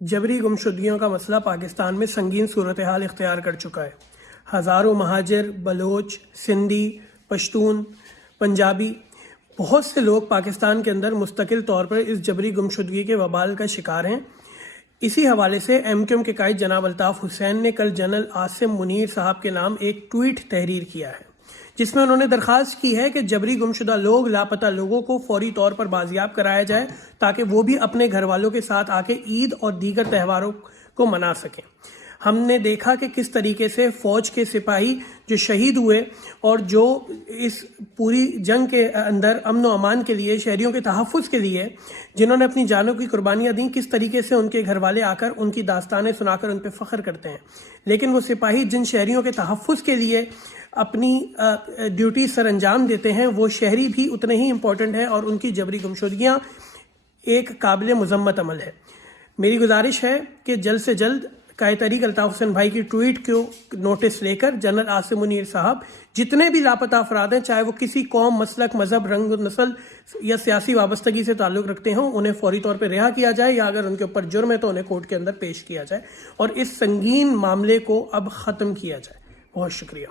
جبری گمشدگیوں کا مسئلہ پاکستان میں سنگین صورتحال اختیار کر چکا ہے۔ ہزاروں مہاجر، بلوچ، سندھی، پشتون، پنجابی، بہت سے لوگ پاکستان کے اندر مستقل طور پر اس جبری گمشدگی کے وبال کا شکار ہیں۔ اسی حوالے سے ایم کیو ایم کے قائد جناب الطاف حسین نے کل جنرل عاصم منیر صاحب کے نام ایک ٹویٹ تحریر کیا ہے، جس میں انہوں نے درخواست کی ہے کہ جبری گمشدہ لوگ، لاپتہ لوگوں کو فوری طور پر بازیاب کرایا جائے تاکہ وہ بھی اپنے گھر والوں کے ساتھ آ کے عید اور دیگر تہواروں کو منا سکیں۔ ہم نے دیکھا کہ کس طریقے سے فوج کے سپاہی جو شہید ہوئے اور جو اس پوری جنگ کے اندر امن و امان کے لیے، شہریوں کے تحفظ کے لیے جنہوں نے اپنی جانوں کی قربانیاں دیں، کس طریقے سے ان کے گھر والے آ کر ان کی داستانیں سنا کر ان پہ فخر کرتے ہیں۔ لیکن وہ سپاہی جن شہریوں کے تحفظ کے لیے اپنی ڈیوٹی سر انجام دیتے ہیں، وہ شہری بھی اتنے ہی امپورٹنٹ ہیں اور ان کی جبری گمشدگیاں ایک قابل مذمت عمل ہے۔ میری گزارش ہے کہ جلد سے جلد قائد تحریک الطاف حسین بھائی کی ٹویٹ کو نوٹس لے کر جنرل عاصم منیر صاحب جتنے بھی لاپتہ افراد ہیں، چاہے وہ کسی قوم، مسلک، مذہب، رنگ، نسل یا سیاسی وابستگی سے تعلق رکھتے ہوں، انہیں فوری طور پہ رہا کیا جائے، یا اگر ان کے اوپر جرم ہے تو انہیں کورٹ کے اندر پیش کیا جائے اور اس سنگین معاملے کو اب ختم کیا جائے۔ بہت شکریہ۔